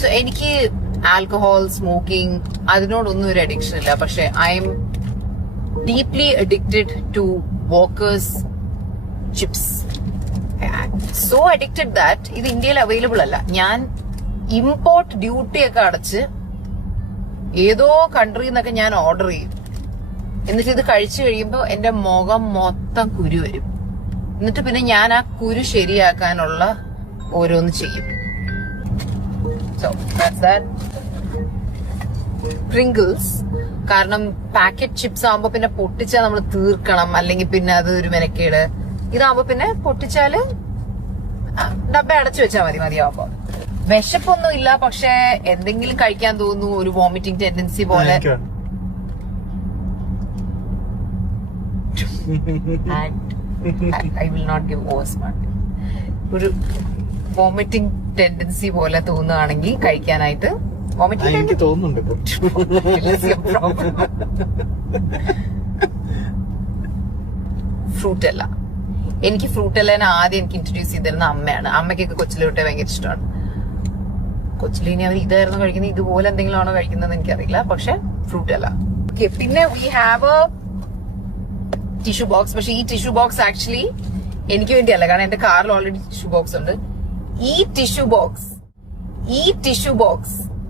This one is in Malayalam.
സോ എനിക്ക് ആൽക്കഹോൾ, സ്മോക്കിംഗ് അതിനോടൊന്നും ഒരു അഡിക്ഷൻ ഇല്ല. പക്ഷെ I am deeply addicted to Walkers chips. So addicted that ഇത് ഇന്ത്യയിൽ അവൈലബിൾ അല്ല. ഞാൻ ഇമ്പോർട്ട് ഡ്യൂട്ടി ഒക്കെ അടച്ച് ഏതോ കൺട്രിയിൽ നിന്നൊക്കെ ഞാൻ ഓർഡർ ചെയ്യും. എന്നിട്ട് ഇത് കഴിച്ചു കഴിയുമ്പോൾ എന്റെ മുഖം മൊത്തം കുരു വരും. എന്നിട്ട് പിന്നെ ഞാൻ ആ കുരു ശരിയാക്കാനുള്ള ഓരോന്ന് ചെയ്യും. So that's that. പ്രിങ്കിൾസ് കാരണം പാക്കറ്റ് ചിപ്സ് ആകുമ്പോ പിന്നെ പൊട്ടിച്ചാൽ നമ്മൾ തീർക്കണം, അല്ലെങ്കിൽ പിന്നെ അത് ഒരു മെനക്കേട്. ഇതാകുമ്പോ പിന്നെ പൊട്ടിച്ചാല് ഡബ്ബ അടച്ചു വെച്ചാൽ മതിയാവുമ്പോ. വിശപ്പൊന്നും ഇല്ല, പക്ഷെ എന്തെങ്കിലും കഴിക്കാൻ തോന്നുന്നു, ഒരു വോമിറ്റിംഗ് ടെൻഡൻസി പോലെ. I will not give over smart. ഒരു വോമിറ്റിംഗ് ടെൻഡൻസി പോലെ തോന്നുകയാണെങ്കിൽ കഴിക്കാനായിട്ട് എനിക്ക് തോന്നുന്നുണ്ട്. ഫ്രൂട്ടല്ല. എനിക്ക് ഫ്രൂട്ടല്ലേനെ ആദ്യം എനിക്ക് ഇൻട്രൊഡ്യൂസ് ചെയ്തിരുന്ന അമ്മയാണ്. അമ്മയ്ക്കൊക്കെ കൊച്ചിലെ തൊട്ടേ ഭയങ്കര ഇഷ്ടമാണ്. കൊച്ചിലെ ഇനി അവർ ഇതായിരുന്നു കഴിക്കുന്നത്, ഇതുപോലെ എന്തെങ്കിലും ആണോ കഴിക്കുന്നത് എനിക്കറിയില്ല. പക്ഷെ ഫ്രൂട്ടല്ല. ഓക്കെ, പിന്നെ we have A tissue box. പക്ഷെ ഈ ടിഷ്യൂ ബോക്സ് ആക്ച്വലി എനിക്ക് വേണ്ടിയല്ല, കാരണം എന്റെ കാറിൽ ഓൾറെഡി ടിഷ്യൂ ബോക്സ് ഉണ്ട്. ഈ ടിഷ്യൂ ബോക്സ്